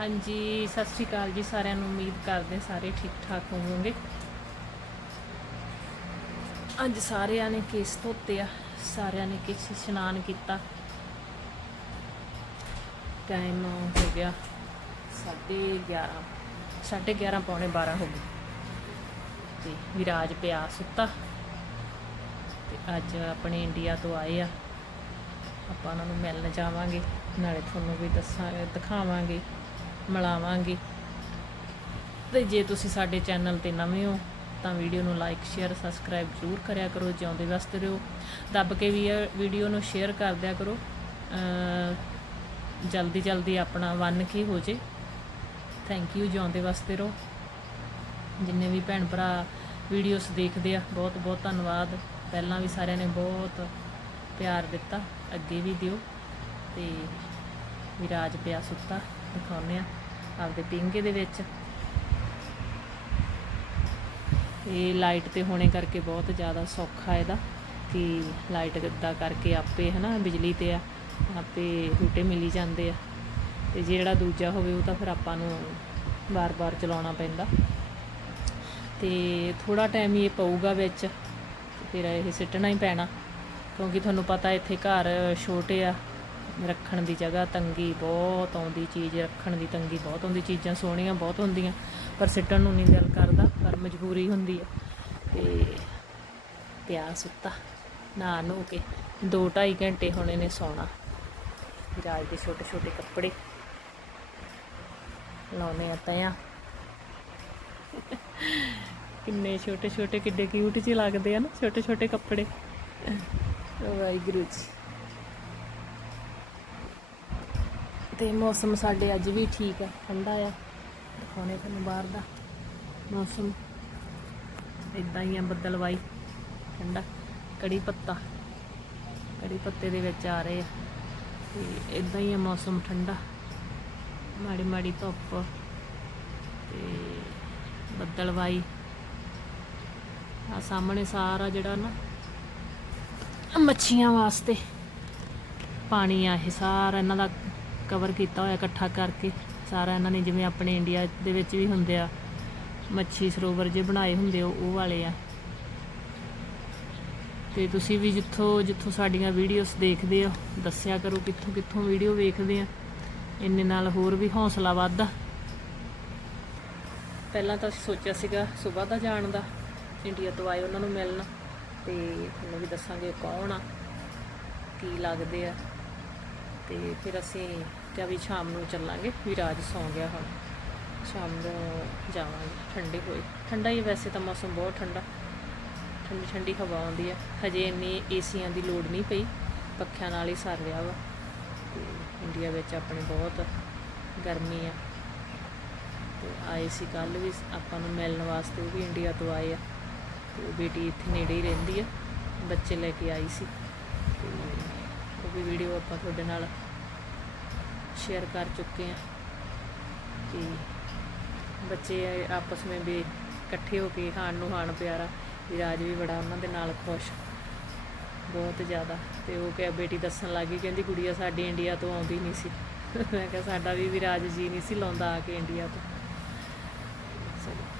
ਹਾਂਜੀ, ਸਤਿ ਸ਼੍ਰੀ ਅਕਾਲ ਜੀ ਸਾਰਿਆਂ ਨੂੰ। ਉਮੀਦ ਕਰਦੇ ਸਾਰੇ ਠੀਕ ਠਾਕ ਹੋਵੋਗੇ। ਅੱਜ ਸਾਰਿਆਂ ਨੇ ਕੇਸ ਧੋਤੇ ਆ। ਸਾਰਿਆਂ ਨੇ ਕੇਸ ਇਸ਼ਨਾਨ ਕੀਤਾ। ਟਾਈਮ ਹੋ ਗਿਆ 11:30 11:30 ਪੌਣੇ 12 ਹੋ ਗਏ। ਤੇ ਵਿਰਾਜ ਪਿਆ ਸੁੱਤਾ। ਤੇ ਅੱਜ ਆਪਣੇ ਇੰਡੀਆ ਤੋਂ ਆਏ ਆ। ਆਪਾਂ ਉਹਨਾਂ ਨੂੰ ਮਿਲਣ ਜਾਵਾਂਗੇ। ਨਾਲੇ ਤੁਹਾਨੂੰ ਵੀ ਦੱਸਾਂ, ਦਿਖਾਵਾਂਗੇ। ਮਿਲਾਵਾਂਗੇ। ਤੇ ਜੇ ਤੁਸੀਂ ਸਾਡੇ ਚੈਨਲ ਤੇ ਨਵੇਂ ਹੋ, ਤਾਂ ਵੀਡੀਓ ਨੂੰ ਲਾਈਕ ਸ਼ੇਅਰ ਸਬਸਕ੍ਰਾਈਬ ਜ਼ਰੂਰ ਕਰਿਆ ਕਰੋ, ਜਿਉਂਦੇ ਵਾਸਤੇ ਰਹੋ। ਦੱਬ ਕੇ ਵੀ ਇਹ ਵੀਡੀਓ ਨੂੰ ਸ਼ੇਅਰ ਕਰ ਦਿਆ ਕਰੋ। ਜਲਦੀ ਜਲਦੀ ਆਪਣਾ ਵਨ ਕੀ ਹੋ ਜੇ। ਥੈਂਕ ਯੂ ਜਿਉਂਦੇ ਵਾਸਤੇ ਰਹੋ। ਜਿੰਨੇ ਵੀ ਭੈਣ ਭਰਾ ਵੀਡੀਓਸ ਦੇਖਦੇ ਆ, ਬਹੁਤ ਬਹੁਤ ਧੰਨਵਾਦ। ਪਹਿਲਾਂ ਵੀ ਸਾਰਿਆਂ ਨੇ ਬਹੁਤ ਪਿਆਰ ਦਿੱਤਾ, ਅੱਗੇ ਵੀ ਦਿਓ। ਤੇ ਵਿਰਾਜ ਪਿਆ ਸੁੱਤਾ। ਦਿਖਾਉਂਦੇ ਆ ਆਪਦੇ ਪਿੰਗੇ ਦੇ ਵਿੱਚ। ਇਹ ਲਾਈਟ ਤੇ ਹੋਣੇ ਕਰਕੇ ਬਹੁਤ ਜ਼ਿਆਦਾ ਸੌਖਾ ਇਹਦਾ ਕਿ ਲਾਈਟ ਗੱਦਾ ਕਰਕੇ ਆਪੇ ਹਨਾ ਬਿਜਲੀ ਤੇ ਆ, ਆਪੇ ਹੂਟੇ ਮਿਲੀ ਜਾਂਦੇ ਆ। ਤੇ ਜਿਹੜਾ ਦੂਜਾ ਹੋਵੇ ਉਹ ਤਾਂ ਫਿਰ ਆਪਾਂ ਨੂੰ ਬਾਰ-ਬਾਰ ਚਲਾਉਣਾ ਪੈਂਦਾ। ਤੇ ਥੋੜਾ ਟਾਈਮ ਹੀ ਇਹ ਪਊਗਾ ਵਿੱਚ ਫਿਰ ਇਹ ਸਿੱਟਣਾ ਹੀ ਪੈਣਾ। ਕਿਉਂਕਿ ਤੁਹਾਨੂੰ ਪਤਾ ਇੱਥੇ ਘਰ ਛੋਟੇ ਆ ਰੱਖਣ ਦੀ ਜਗ੍ਹਾ ਤੰਗੀ ਬਹੁਤ ਆਉਂਦੀ, ਚੀਜ਼ ਰੱਖਣ ਦੀ ਤੰਗੀ ਬਹੁਤ ਆਉਂਦੀ, ਚੀਜ਼ਾਂ ਸੋਹਣੀਆਂ ਬਹੁਤ ਹੁੰਦੀਆਂ, ਪਰ ਸਿੱਟਣ ਨੂੰ ਨਹੀਂ ਦਿਲ ਕਰਦਾ, ਪਰ ਮਜਬੂਰੀ ਹੁੰਦੀ ਹੈ ਤੇ ਪਿਆ ਸੁੱਤਾ ਨਾ ਨੋ ਕੇ 2.5 ਘੰਟੇ ਹੋਣੇ ਨੇ ਸੌਣਾ। ਰਾਜ ਦੇ ਛੋਟੇ ਛੋਟੇ ਕੱਪੜੇ ਲਾਉਣੇ ਆ ਤਿਆਂ ਕਿੰਨੇ ਛੋਟੇ ਛੋਟੇ ਕਿੱਡੇ ਕਿਊਟ ਜਿਹੇ ਲੱਗਦੇ ਆ ਨਾ, ਛੋਟੇ ਛੋਟੇ ਕੱਪੜੇ। ਵਾਹਿਗੁਰੂ ਜੀ। ਤੇ ਮੌਸਮ ਸਾਡੇ ਅੱਜ ਵੀ ਠੀਕ ਆ ਠੰਡਾ ਆ। ਦਿਖਾਉਣੇ ਤੁਹਾਨੂੰ ਬਾਹਰ ਦਾ ਮੌਸਮ। ਇਦਾਂ ਹੀ ਆ ਬੱਦਲਵਾਈ ਠੰਡਾ। ਕੜੀ ਪੱਤਾ। ਕੜੀ ਪੱਤੇ ਦੇ ਵਿੱਚ ਆ ਰਹੇ ਆ। ਤੇ ਇਦਾਂ ਹੀ ਆ ਮੌਸਮ ਠੰਡਾ। ਮਾੜੀ ਮਾੜੀ ਧੁੱਪ। ਤੇ ਬੱਦਲਵਾਈ ਆ ਸਾਹਮਣੇ ਸਾਰਾ ਜਿਹੜਾ ਨਾ ਮੱਛੀਆਂ ਵਾਸਤੇ। ਪਾਣੀ ਆ ਇਹ ਸਾਰਾ, ਇਹਨਾਂ ਦਾ ਕਵਰ ਕੀਤਾ ਹੋਇਆ ਇਕੱਠਾ ਕਰਕੇ। ਸਾਰਾ ਇਹਨਾਂ ਨੇ ਜਿਵੇਂ ਆਪਣੇ ਇੰਡੀਆ ਦੇ ਵਿੱਚ ਵੀ ਹੁੰਦੇ ਆ, ਮੱਛੀ ਸਰੋਵਰ ਜੇ ਬਣਾਏ ਹੁੰਦੇ ਉਹ ਉਹ ਵਾਲੇ ਆ। ਤੇ ਤੁਸੀਂ ਵੀ ਜਿੱਥੋਂ ਜਿੱਥੋਂ ਸਾਡੀਆਂ ਵੀਡੀਓਜ਼ ਦੇਖਦੇ ਹੋ, ਦੱਸਿਆ ਕਰੋ ਕਿੱਥੋਂ ਕਿੱਥੋਂ ਵੀਡੀਓ ਵੇਖਦੇ ਆ। ਇੰਨੇ ਨਾਲ ਹੋਰ ਵੀ ਹੌਸਲਾ ਵੱਧਦਾ। ਪਹਿਲਾਂ ਤਾਂ ਸੋਚਿਆ ਸੀਗਾ ਸਵੇਰ ਦਾ ਜਾਣ ਦਾ ਇੰਡੀਆ ਤੋਂ ਆਏ ਉਹਨਾਂ ਨੂੰ ਮਿਲਣ। ਤੇ ਤੁਹਾਨੂੰ ਵੀ ਦੱਸਾਂਗੇ ਕੌਣ ਆ, ਕੀ ਲੱਗਦੇ ਆ। ਤੇ ਫਿਰ ਅਸੀਂ ਕਿਹਾ ਵੀ ਸ਼ਾਮ ਨੂੰ ਚੱਲਾਂਗੇ, ਵੀ ਰਾਜ ਸੌਂ ਗਿਆ ਹੁਣ। ਸ਼ਾਮ ਨੂੰ ਜਾਵਾਂਗੇ, ਠੰਡੇ ਹੋਏ। ਠੰਡਾ ਹੀ ਵੈਸੇ ਤਾਂ ਮੌਸਮ ਬਹੁਤ ਠੰਡਾ। ਠੰਡੀ ਠੰਡੀ ਹਵਾ ਆਉਂਦੀ ਆ ਹਜੇ ਇੰਨੀ ਏਸੀਆਂ ਦੀ ਲੋੜ ਨਹੀਂ ਪਈ। ਪੱਖਿਆਂ ਨਾਲ ਹੀ ਸਰ ਰਿਹਾ ਵਾ। ਤੇ ਇੰਡੀਆ ਵਿੱਚ ਆਪਣੇ ਬਹੁਤ ਗਰਮੀ ਆ। ਤੇ ਆਏ ਸੀ ਕੱਲ ਵੀ ਆਪਾਂ ਨੂੰ ਮਿਲਣ ਵਾਸਤੇ, ਉਹ ਵੀ ਇੰਡੀਆ ਤੋਂ ਆਏ ਆ। ਤੇ ਬੇਟੀ ਇੱਥੇ ਨੇੜੇ ਹੀ ਰਹਿੰਦੀ ਆ। ਬੱਚੇ ਲੈ ਕੇ ਆਈ ਸੀ। ਤੇ ਉਹ ਵੀ ਵੀਡੀਓ ਆਪਾਂ ਤੁਹਾਡੇ ਨਾਲ ਸ਼ੇਅਰ ਕਰ ਚੁੱਕੇ ਆ ਕਿ ਬੱਚੇ ਆਪਸ ਵਿੱਚ ਵੀ ਇਕੱਠੇ ਹੋ ਕੇ ਹਾਣ ਨੂੰ ਹਾਣ ਪਿਆਰਾ ਵਿਰਾਜ ਵੀ ਬੜਾ ਉਹਨਾਂ ਦੇ ਨਾਲ ਖੁਸ਼, ਬਹੁਤ ਜ਼ਿਆਦਾ। ਤੇ ਉਹ ਕਿਹਾ, ਬੇਟੀ ਦੱਸਣ ਲੱਗੀ ਕਹਿੰਦੀ ਕੁੜੀਆ ਸਾਡੀ ਇੰਡੀਆ ਤੋਂ ਆਉਂਦੀ ਨਹੀਂ ਸੀ। ਮੈਂ ਕਿਹਾ, ਸਾਡਾ ਵੀ ਵਿਰਾਜ ਜੀ ਨਹੀਂ ਸੀ ਲਾਉਂਦਾ ਆ ਕੇ ਇੰਡੀਆ ਤੋਂ।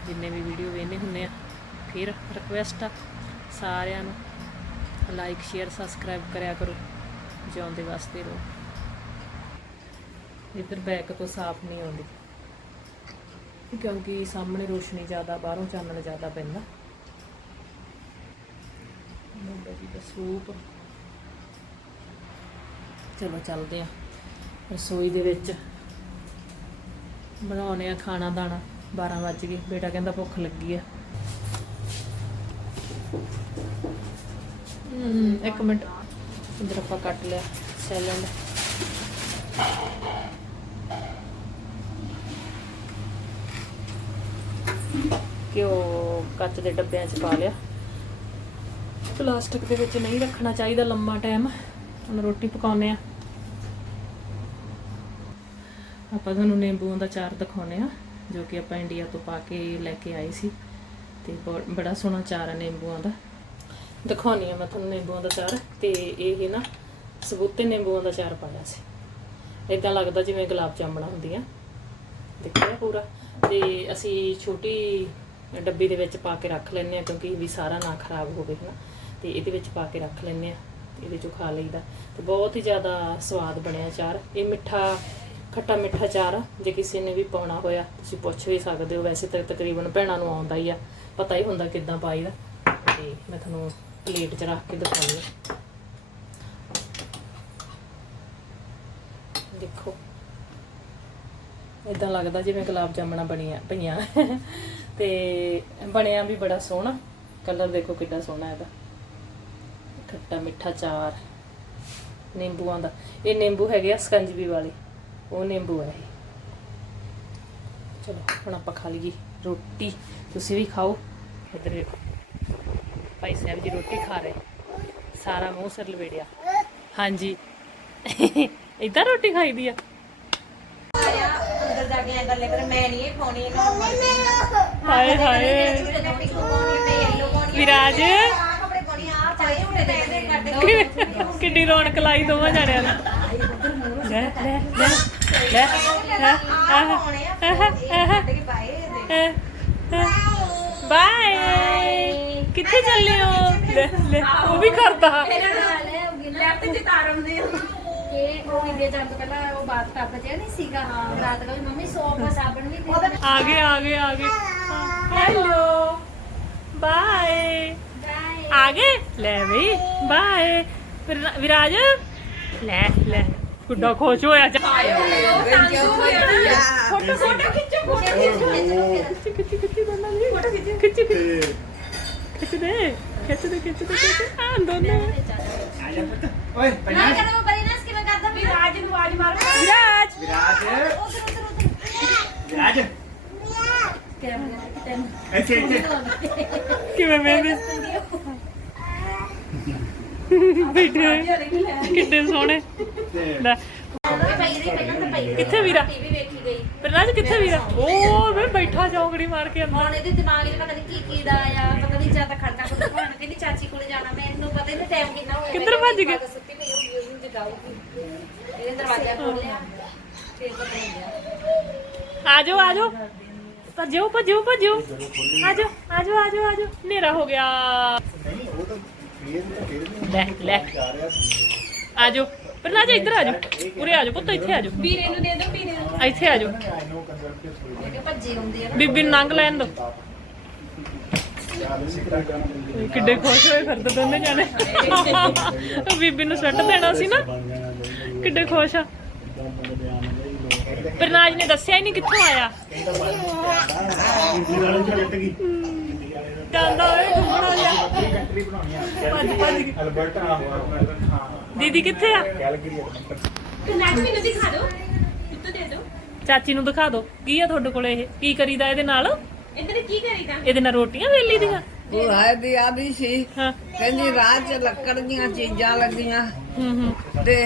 ਜਿੰਨੇ ਵੀ ਵੀਡੀਓ ਵੇਖਨੇ ਹੁੰਨੇ ਆ, ਫਿਰ ਰਿਕੁਐਸਟ ਆ ਸਾਰਿਆਂ ਨੂੰ ਲਾਈਕ ਸ਼ੇਅਰ ਸਬਸਕ੍ਰਾਈਬ ਕਰਿਆ ਕਰੋ। ਜਿਉਂਦੇ ਵਾਸਤੇ ਰਹੋ। ਇੱਧਰ ਬੈਕ ਤੋਂ ਸਾਫ਼ ਨਹੀਂ ਆਉਂਦੀ। ਕਿਉਂਕਿ ਸਾਹਮਣੇ ਰੋਸ਼ਨੀ ਜ਼ਿਆਦਾ ਬਾਹਰੋਂ ਚਾਨਣ ਜ਼ਿਆਦਾ ਪੈਂਦਾ। ਮੁੰਡੇ ਦੀ ਦਾ ਸੂਪ। ਚਲੋ ਚੱਲਦੇ ਆ। ਰਸੋਈ ਦੇ ਵਿੱਚ ਬਣਾਉਣੇ ਆ ਖਾਣਾ ਦਾਣਾ। 12 ਵੱਜ ਗਏ। ਬੇਟਾ ਕਹਿੰਦਾ ਭੁੱਖ ਲੱਗੀ ਆ। ਹਮ, ਇੱਕ ਮਿੰਟ। ਇਧਰ ਆਪਾਂ ਕੱਟ ਲਿਆ। ਸੈਲਡ। ਘਿਓ ਕੱਚ ਦੇ ਡੱਬਿਆਂ 'ਚ ਪਾ ਲਿਆ। ਪਲਾਸਟਿਕ ਦੇ ਵਿੱਚ ਨਹੀਂ ਰੱਖਣਾ ਚਾਹੀਦਾ ਲੰਮਾ ਟਾਈਮ ਹੁਣ ਰੋਟੀ ਪਕਾਉਨੇ ਆ ਆਪਾਂ ਤੁਹਾਨੂੰ ਨਿੰਬੂਆਂ ਦਾ ਚਾਰ ਦਿਖਾਉਨੇ ਆ ਜੋ ਕਿ ਆਪਾਂ ਇੰਡੀਆ ਤੋਂ ਪਾ ਕੇ ਲੈ ਕੇ ਆਏ ਸੀ। ਤੇ ਬਹੁਤ- ਬੜਾ ਸੋਹਣਾ ਚਾਰ ਆ ਨਿੰਬੂਆਂ ਦਾ। ਦਿਖਾਉਣੀ ਆ ਮੈਂ ਤੁਹਾਨੂੰ ਨਿੰਬੂਆਂ ਦਾ ਚਾਰ। ਤੇ ਇਹ ਨਾ ਸਬੂਤੇ ਨਿੰਬੂਆਂ ਦਾ ਚਾਰ ਪਾਇਆ ਸੀ। ਇਦਾਂ ਲੱਗਦਾ ਜਿਵੇਂ ਗੁਲਾਬ ਜਾਮਣਾ ਹੁੰਦੀਆਂ। ਦੇਖਿਆ ਪੂਰਾ? ਤੇ ਅਸੀਂ ਛੋਟੀ ਡੱਬੀ ਦੇ ਵਿੱਚ ਪਾ ਕੇ ਰੱਖ ਲੈਂਦੇ ਆ ਕਿਉਂਕਿ ਵੀ ਸਾਰਾ ਨਾ ਖਰਾਬ ਹੋਵੇ, ਹਨਾ। ਤੇ ਇਹਦੇ ਵਿੱਚ ਪਾ ਕੇ ਰੱਖ ਲੈਂਦੇ ਆ ਇਹਦੇ ਚੋਂ ਖਾ ਲਈਦਾ। ਤੇ ਬਹੁਤ ਹੀ ਜ਼ਿਆਦਾ ਸਵਾਦ ਬਣਿਆ ਚਾਰ ਇਹ ਮਿੱਠਾ, ਖੱਟਾ ਮਿੱਠਾ ਚਾਰ ਆ। ਜੇ ਕਿਸੇ ਨੇ ਵੀ ਪਾਉਣਾ ਹੋਇਆ, ਤੁਸੀਂ ਪੁੱਛ ਵੀ ਸਕਦੇ ਹੋ। ਵੈਸੇ ਤਾਂ ਤਕਰੀਬਨ ਭੈਣਾਂ ਨੂੰ ਆਉਂਦਾ ਹੀ ਆ, ਪਤਾ ਹੀ ਹੁੰਦਾ ਕਿੱਦਾਂ ਪਾਈਦਾ ਤੇ ਮੈਂ ਤੁਹਾਨੂੰ ਪਲੇਟ 'ਚ ਰੱਖ ਕੇ ਦਿਖਾਉਂਦੀ ਹਾਂ ਦੇਖੋ ਇਦਾਂ ਲੱਗਦਾ ਜਿਵੇਂ ਗੁਲਾਬ ਜਾਮਣਾ ਬਣੀਆਂ, ਪਈਆਂ। ਤੇ ਬਣਿਆ ਵੀ ਬੜਾ ਸੋਹਣਾ। ਕਲਰ ਦੇਖੋ ਕਿੱਡਾ ਸੋਹਣਾ ਇਹਦਾ। ਖੱਟਾ ਮਿੱਠਾ ਚਾਰ। ਨਿੰਬੂਆਂ ਦਾ। ਇਹ ਨਿੰਬੂ ਹੈਗੇ ਆ ਸਕੰਜਵੀ ਵਾਲੇ। ਉਹ ਨਿੰਬੂ ਹੈ ਚਲੋ, ਹੁਣ ਆਪਾਂ ਖਾ ਲਈਏ ਰੋਟੀ। ਤੁਸੀਂ ਵੀ ਖਾਓ। ਇਧਰ ਭਾਈ ਸਾਹਿਬ ਜੀ ਰੋਟੀ ਖਾ ਰਹੇ। ਸਾਰਾ ਮੂੰਹ ਸਿਰ ਲਵੇੜਿਆ। ਹਾਂਜੀ। ਇਦਾਂ ਰੋਟੀ ਖਾਈਦੀ ਆ। ਜਾ ਕੇ ਐਂ ਗੱਲੇ ਕਰ ਮੈਂ ਨਹੀਂ ਇਹ ਪਾਉਣੀ ਇਹਨੂੰ ਹਾਏ ਹਾਏ ਮੈਂ ਪਿੱਕੋ ਪਾਉਣੀ। ਮੈਂ ਯੈਲੋ ਪਾਉਣੀ ਵਿਰਾਜ। ਆ ਕੱਪੜੇ ਪਾਉਣੀ ਆ ਪਾਏ ਹੁਣੇ ਦੇ ਦੇ ਕੱਢ ਕੇ ਕਿੱਡੀ ਰੌਣਕ ਲਾਈ ਦੋਵਾਂ ਜਣਿਆਂ ਨੇ। ਲੈ ਲੈ ਲੈ ਲੈ ਆ ਪਾਉਣੇ ਆ ਇਹ ਕੱਢ ਕੇ ਪਾਏ ਦੇ ਬਾਏ। ਕਿੱਥੇ ਚੱਲੇ ਹੋ? ਲੈ ਲੈ ਉਹ ਵੀ ਕਰਦਾ ਲੈਫਟ ਤੇ ਤਾਰਨ ਦੇ। ਇਹ ਉਹ ਇੰਡੀਆ ਜਾਣ ਤੋਂ ਪਹਿਲਾਂ ਉਹ ਬਾਤ ਟੱਬ ਚ ਨਹੀਂ ਸੀਗਾ। ਰਾਤ ਨੂੰ ਮੰਮੀ ਸੋਪ ਸਾਬਣ ਵੀ ਦੇ ਆ ਗਏ ਆ ਗਏ ਆ ਗਏ। ਹੈਲੋ ਬਾਏ ਆ ਗਏ? ਲੈ ਬਈ ਬਾਏ ਵਿਰਾ- ਵਿਰਾਜ ਲੈ ਲੈ। ਗੁੱਡਾ ਖੁਸ਼ ਹੋਇਆ ਜਾ। ਫੋਟੋ ਫੋਟੋ ਖਿੱਚੋ ਫੋਟੋ ਖਿੱਚੋ। ਖਿੱਚ ਖਿੱਚ ਖਿੱਚ ਦੋਨਾਂ ਦੀ ਫੋਟੋ ਖਿੱਚ। ਖਿੱਚ ਖਿੱਚ ਖਿੱਚ ਦੇ ਖਿੱਚ ਦੇ ਖਿੱਚ ਦੇ ਖਿੱਚ ਦੇ। ਆ ਦੋਨੇ ਓਏ ਨਾ ਕਰੋ ਬਰੀ ਨਾ ਕਿਵੇਂ ਕਰਦਾ ਵੀ ਆਵਾਜ਼ ਮਾਰ। ਵਿਰਾਜ। ਵਿਰਾਜ। ਉਧਰ ਉਧਰ ਉਧਰ ਵਿਰਾਜ। ਇੱਥੇ ਇੱਥੇ। ਕਿਵੇਂ ਵੇਂਦੇ ਬੈਠੇ ਕਿੱਡੇ ਸੋਹਣੇ। ਲੈ। ਕਿੱਥੇ ਵੀਰਾ? ਟੀਵੀ ਵੇਖੀ ਗਈ। ਵਿਰਾਜ ਕਿੱਥੇ ਵੀਰਾ? ਉਹ ਵੇ ਬੈਠਾ ਚੌਂਕੜੀ ਮਾਰ ਕੇ ਅੰਦਰ। ਹੁਣ ਇਹਦੇ ਦਿਮਾਗ 'ਚ ਪਤਾ ਨਹੀਂ ਕੀ ਕੀ ਦਾ ਆ ਪਤਾ ਨਹੀਂ ਜਾਂ ਤਾਂ ਖੜਕਾ ਕੁੱਟ ਪਾਉਣ ਕਹਿੰਦੀ ਚਾਚੀ ਕੋਲੇ ਜਾਣਾ ਮੈਨੂੰ ਪਤਾ ਹੀ ਨਹੀਂ ਟਾਈਮ ਕਿੰਨਾ ਹੋਇਆ ਕਿੱਧਰ ਭੱਜ ਗਏ? ਸੁੱਤੀ ਪਈ ਹੋਈ ਉਹਨੂੰ ਜਗਾਊਗੀ ਇਹਦੇ ਦਰਵਾਜ਼ਾ ਖੋਲਿਆ ਫੇਰ ਪਤਾ ਨਹੀਂ ਆਜੋ ਆਜੋ। ਭੱਜੋ ਭੱਜੋ ਭੱਜੋ। ਆਜੋ ਆਜੋ ਆਜੋ ਆਜੋ। ਹਨੇਰਾ ਹੋ ਗਿਆ। ਨਹੀਂ ਉਹ ਤਾਂ ਫੇਰ ਤਾਂ ਫੇਰ ਨਹੀਂ ਲੈ ਲੈ। ਜਾ ਰਿਹਾ ਸੀ ਆਜੋ। ਪਹਿਲਾਂ ਆਜੋ ਇੱਧਰ ਆਜੋ। ਉਰੇ ਆਜੋ ਪੁੱਤ ਇੱਥੇ ਆਜੋ। ਵੀਰੇ ਨੂੰ ਦੇ ਦਿਓ ਵੀਰੇ ਨੂੰ। ਇੱਥੇ ਆਜੋ। ਆਈ ਨੋ ਕੰਜ਼ਰਵੇਟਿਵ ਸੋਰੀ ਕਿ ਭੱਜੇ ਹੁੰਦੇ ਆ। ਬੀਬੀ ਨੂੰ ਲੰਘ ਲੈਣ ਦੋ। ਕਿੱਡੇ ਖੁਸ਼ ਹੋਏ ਫਿਰਦੇ ਦੋਨੇ ਜਾਣੇ। ਬੀਬੀ ਨੂੰ ਸੱਟ ਦੇਣਾ ਸੀ ਨਾ। ਕਿੱਡੇ ਖੁਸ਼ ਆ। ਪ੍ਰਨਾਜ ਨੇ ਦੱਸਿਆ ਹੀ ਨਹੀਂ ਕਿੱਥੋਂ ਆਇਆ। ਜਾਂਦਾ ਓਏ ਘੁੰਮਣ ਜਾ ਕੰਟਰੀ ਬਣਾਉਣੀ ਆ। ਭੱਜ ਭੱਜ ਕੇ। ਅਲਬਰਟਾ ਹਾਂ ਦੀਦੀ ਕਿੱਥੇ ਆ? ਕੈਲਗਰੀ ਨਾਚ ਮੈਨੂੰ ਦਿਖਾ ਦਿਓ ਕਿੱਥੇ ਦੇ ਦਿਓ ਚਾਚੀ ਨੂੰ ਦਿਖਾ ਦਿਓ। ਕੀ ਆ ਤੁਹਾਡੇ ਕੋਲ ਇਹ? ਕੀ ਕਰੀਦਾ ਇਹਦੇ ਨਾਲ? ਇੱਧਰ ਕੀ ਕਰੀਦਾ ਇਹਦੇ ਨਾਲ ਰੋਟੀਆਂ ਵੇਲੀ ਦੀਆਂ? ਉਹ ਆਏ ਦੀ ਆਦੀ ਸੀ। ਹਾਂ। ਕਹਿੰਦੀ ਰਾਹ 'ਚ ਲੱਕੜ ਦੀਆਂ ਚੀਜ਼ਾਂ ਲੱਗੀਆਂ। ਹੂੰ ਹੂੰ। ਤੇ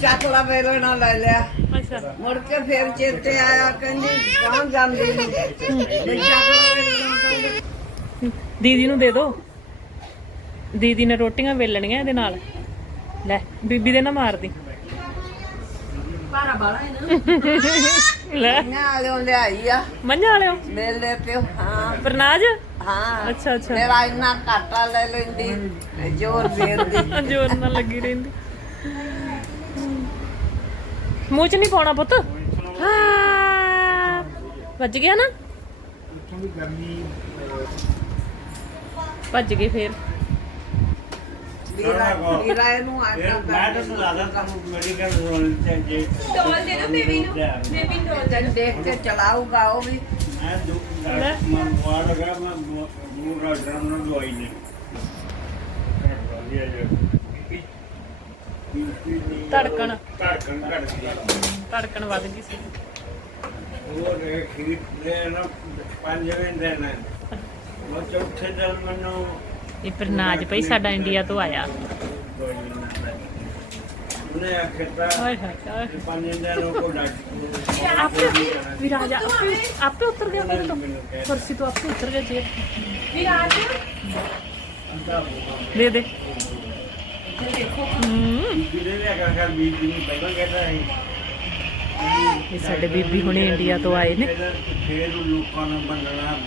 ਚੱਕਲਾ ਵੇਲਣਾ ਲੈ ਲਿਆ। ਅੱਛਾ। ਮੁੜ ਕੇ ਫੇਰ ਚੇਤੇ ਆਇਆ ਕਹਿੰਦੀ ਕੌਣ ਜਾਂਦੀ ਨੂੰ ਵੀ ਚੱਕਲਾ ਦੀਦੀ ਨੂੰ ਦੇ ਦਿਓ ਦੀਦੀ ਨੇ ਰੋਟੀਆਂ ਵੇਲਣੀਆਂ ਇਹਦੇ ਨਾਲ। ਲੈ ਬੀਬੀ ਦੇ ਨਾ ਮਾਰਦੀ। ਭਾਰਾ ਬਾਲਾ ਹੈ ਨਾ ਲੈ। ਨਾ ਆਲਿਓ ਲਿਆਈ ਆ। ਮੰਝਾ ਵਾਲਿਓ? ਮੇਲੇ ਤੇ ਹਾਂ। ਪ੍ਰਨਾਜ? ਹਾਂ। ਅੱਛਾ ਅੱਛਾ। ਮੇਰਾ ਇੰਨਾ ਘਾਟਾ ਲੈ ਲੈਂਦੀ ਜੋਰ ਫੇਰਦੀ। ਜੋਰ ਨਾਲ ਲੱਗੀ ਰਹਿੰਦੀ। ਮੂੰਹ ਚ ਨਹੀਂ ਪਾਉਣਾ ਪੁੱਤ। ਹਾਂ। ਵੱਜ ਗਿਆ ਨਾ? ਇੱਥੋਂ ਵੀ ਗਰਮੀ ਭੱਜ ਗਏ ਫੇਰ ਵੀਰਾ ਵੀਰਾ ਇਹਨੂੰ ਆਟਾ ਮੈਂ ਤਾਂ ਸੁਣਾਦਾ ਤੁਹਾਨੂੰ ਮੈਡੀਕਲ ਰੋਲ ਤੇ ਜੇ ਡੋਲ ਦੇ ਦਿਓ ਬੇਬੀ ਨੂੰ। ਬੇਬੀ ਨੂੰ ਡੋਲ ਦੇ। ਦੇਖ ਕੇ ਚਲਾਊਗਾ ਉਹ ਵੀ। ਮੈਂ ਦੁੱਖ ਮਨ ਵਾਰ ਲਗਾ ਮੈਂ ਮੂਰ ਰਾਜਾ ਨੂੰ ਦਵਾਈ ਨੇ ਧੜਕਣ। ਧੜਕਣ ਘੜ ਗਈ। ਧੜਕਣ ਵੱਧ ਗਈ ਸੀ। ਉਹ ਰੇ ਖੀਰ ਦੇ ਨਾ ਪੰਜਵੇਂ ਦਿਨ ਹੈ ਉਹ ਚੌਥੇ ਦਿਨ ਮੈਨੂੰ ਇਹ ਪ੍ਰਨਾਜ ਪਈ ਸਾਡਾ ਇੰਡੀਆ ਤੋਂ ਆਇਆ। ਉਹਨੇ ਆਖਿਆ ਹਾਏ ਹਾਏ। ਹਾਏ। ਪੰਜਵੇਂ ਦਿਨ ਉਹ ਆਪੇ ਵਿਰਾਜਾ ਆਪੇ ਆਪੇ ਉਤਰ ਗਿਆ ਮੇਰੇ ਤੋਂ। ਕੁਰਸੀ ਤੋਂ ਆਪੇ ਉਤਰ ਗਿਆ ਜੇ। ਵਿਰਾਜ ਦੇ ਦੇ। ਇਹ ਸਾਡੇ ਬੀਬੀ ਹੁਣੇ ਇੰਡੀਆ ਤੋਂ ਆਏ ਨੇ। ਫਿਰ- ਲੋਕਾਂ ਨੂੰ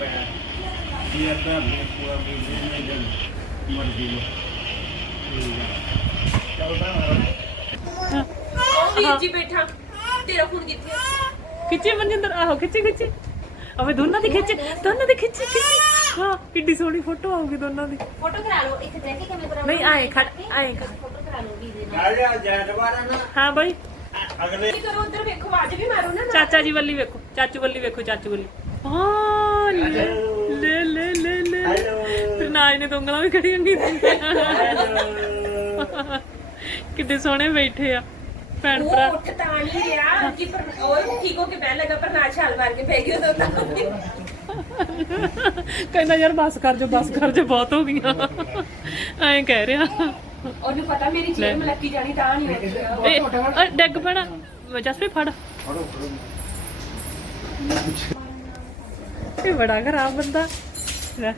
ਪਿਆ ਕਿ ਅੱਧਾ ਵੀ ਪੂਰਾ ਵੀ ਨਹੀਂ ਜਨ ਮਰ ਗਈ ਉਹ ਵੀਰ ਜੀ ਬੈਠਾ। ਤੇਰਾ ਫੋਨ ਕਿੱਥੇ? ਖਿੱਚੇ ਮਨਜਿੰਦਰ ਆਹੋ ਖਿੱਚੇ ਖਿੱਚੇ। ਅਵੇ ਦੋਨਾਂ ਦੀ ਖਿੱਚ ਦੋਨਾਂ ਦੀ ਖਿੱਚ ਖਿੱਚ। ਹਾਂ ਕਿੱਡੀ ਸੋਹਣੀ ਫੋਟੋ ਆਊਗੀ ਦੋਨਾਂ ਦੀ। ਫੋਟੋ ਕਰਾ ਲਓ ਇੱਥੇ ਬਹਿ ਕੇ ਕਿਵੇਂ ਕਰਾਉਣਾ ਨਹੀਂ ਆਏ ਖੜ ਆਏ ਖੜ। ਫੋਟੋ ਕਰਾ ਲਓ ਵੀਰੇ ਨਾਲ। ਆ ਜਾ ਜੈਦਵਾਰਾ ਨਾ। ਹਾਂ ਬਾਈ। ਅਗਲੇ ਕੀ ਕਰੋ ਉਧਰ ਵੇਖੋ ਅੱਜ ਵੀ ਮਾਰੋ ਨਾ। ਚਾਚਾ ਜੀ ਵੱਲੀ ਵੇਖੋ ਚਾਚੂ ਵੱਲੀ ਵੇਖੋ ਚਾਚੂ ਵੱਲੀ ਹਾਂ। ਲੈ ਲੈ ਲੈ ਲੈ ਲੈ। ਹੈਲੋ ਤੇ ਨਾਜ ਨੇ ਤਾਂ ਉਂਗਲਾਂ ਵੀ ਖੜੀਆਂ ਕੀਤੀਆਂ ਕਿੱਡੇ ਸੋਹਣੇ ਬੈਠੇ ਆ। ਭੈਣ ਭਰਾ। ਉਹ ਉੱਠ ਤਾਂ ਨਹੀਂ ਰਿਹਾ। ਕਿ ਪਰ ਉਹ ਠੀਕ ਹੋ ਕੇ ਬਹਿ ਲੱਗਾ ਪਰ ਨਾਲ ਛਾਲ ਮਾਰ ਕੇ ਬਹਿ ਗਿਆ ਉਦੋਂ ਤੱਕ ਕਹਿੰਦਾ ਯਾਰ ਬਸ ਕਰ ਜੋ ਬਸ ਕਰ ਜੋ ਬਹੁਤ ਹੋ ਗਈਆਂ। ਐਂ ਕਹਿ ਰਿਹਾ। ਉਹਨੂੰ ਪਤਾ ਮੇਰੀ ਚੀਜ਼ ਮਲੱਕੀ ਜਾਣੀ ਤਾਂ ਨਹੀਂ ਉੱਠਿਆ ਇਹ ਅ, ਡਿੱਗ ਪੈਣਾ। ਜਸਪੀ ਫੜ। ਇਹ ਬੜਾ ਖਰਾਬ ਬੰਦਾ। ਲੈ।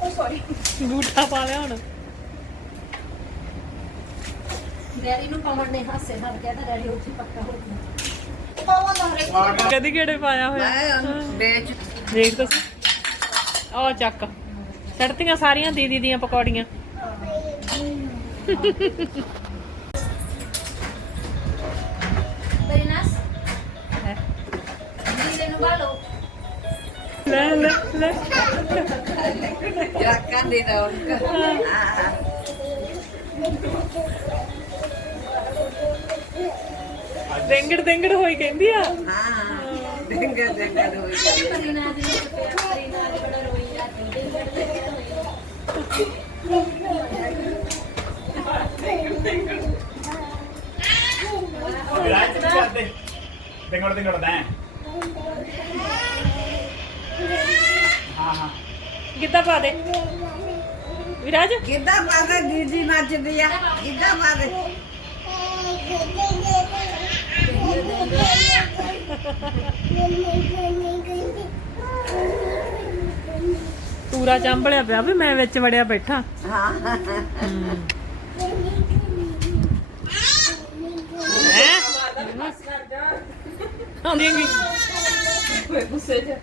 ਉਹ ਸੌਰੀ ਗੂਠਾ ਪਾ ਲਿਆ ਹੁਣ। ਡੈਡੀ ਨੂੰ ਕਮਰ ਨੇ ਹਾਸੇ ਨਾਲ ਕਹਿੰਦਾ ਡੈਡੀ ਉੱਥੇ ਪੱਕਾ ਹੋ ਗਿਆ। ਪਾਵਾ ਦਾ ਹਰੇ ਕਦੀ ਕਿਹੜੇ ਪਾਇਆ ਹੋਇਆ? ਮੈਂ ਵੇਚ ਦੇਖ ਤੁਸੀਂ ਆ ਚੱਕ। ਸੜਤੀਆਂ ਸਾਰੀਆਂ ਦੀਦੀ ਦੀਆਂ ਪਕੌੜੀਆਂ। ਬਰੀਨਾਸ ਵੀਰੇ ਨੂੰ ਬਾਲੋ। ਲੈ ਲੈ ਲੈ। ਜਰਾਕਾਂ ਦੀ ਰੌਣਕ ਹਾਂ ਦੇਂਗੜ ਹੋਈ ਕਹਿੰਦੀ ਆ? ਹਾਂ ਡਿੰਗਰ ਡਿੰਗਰ ਹੋਈ ਜਾਂਦੀ। ਦੀ। ਪਿਆ ਬਰੀਨਾਸ ਬੜਾ ਰੋਈ ਜਾਂਦੀ ਡਿੰਗੜ ਡਿੰਗੜ ਹੋਈ ਰਾਜ ਕੀ ਕਰਦੇ ਡਿੰਗੜ ਡਿੰਗੜ ਦਾ ਹਾਂ ਹਾਂ ਗਿੱਧਾ ਪਾ ਦੇ ਵਿਰਾਜ ਕਿੱਦਾਂ ਪਾਵੇ ਦੀਦੀ ਨੱਚਦੀ ਆ। ਕਿੱਦਾਂ ਪਾ ਦੇ। ਪੂਰਾ ਚੰਬਲਿਆ ਪਿਆ ਵੀ ਮੈਂ ਵਿੱਚ ਵੜਿਆ ਬੈਠਾ। ਹਾਂ। ਹੈ? ਆਉਂਦੀ ਹੈਗੀ। ਗੁੱਸੇ 'ਚ।